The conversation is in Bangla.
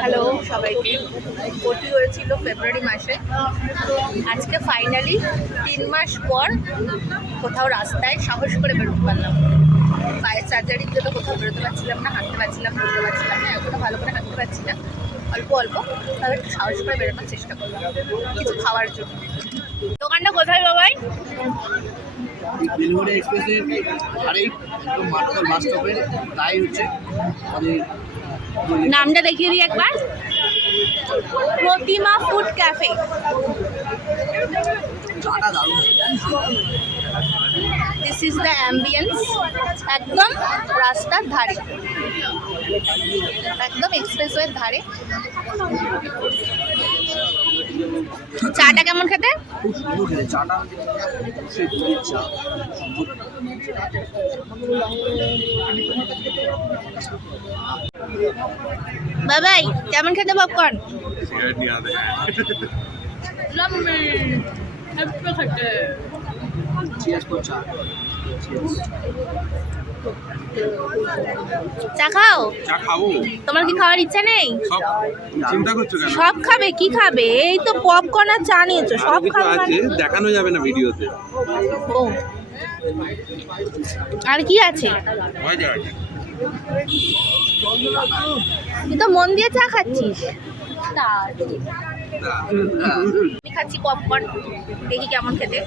হ্যালো সবাইকে। ভর্তি হয়েছিল ফেব্রুয়ারি মাসে, আজকে ফাইনালি 3 মাস পর কোথাও রাস্তায় সাহস করে বেরোতে পারলাম। পায়ের সার্জারির জন্য কোথাও বেরোতে পারছিলাম না, হাঁটতে পারছিলাম, বলতে পারছিলাম না, এখনো ভালো করে হাঁটতে পারছি না, অল্প অল্প। তবে একটু সাহস করে বেরোনোর চেষ্টা করলাম কিছু খাওয়ার জন্য। দোকানটা কোথায় বাবাই? বেলুড়ে এক্সপ্রেসের ধারেই একদম মাঠকল বাস স্টপের তাই হচ্ছে আমাদের নামটা দেখিয়ে দিই একবার, প্রতিমা ফুড ক্যাফে। চাটা দারুণ। দিস ইজ দ্য অ্যাম্বিয়েন্স, একদম রাস্তার ধারে, একদম এক্সপ্রেসওয়ের ধারে। চাটা কেমন খেতে? খুব সুন্দর খেতে চাটা, সেই দুধের চা। বাবাই কেমন খেতে পপকর্ন? চিয়ার্স ফর চা। চা খাও? চা খাবো। তোমার কি খাওয়ার ইচ্ছা নেই? সব চিন্তা করছো কেন? সব খাবে, কি খাবে? এই তো পপকর্ন আর চা নিয়েছো, আরো সব কিছু খাবে আছে, মানে? দেখানো যাবে না ভিডিওতে। ও, আর কি আছে? মজা আছে। তুই তো মন দিয়ে চা খাচ্ছিস। আমি খাচ্ছি পপকর্ন, দেখি কেমন খেতে।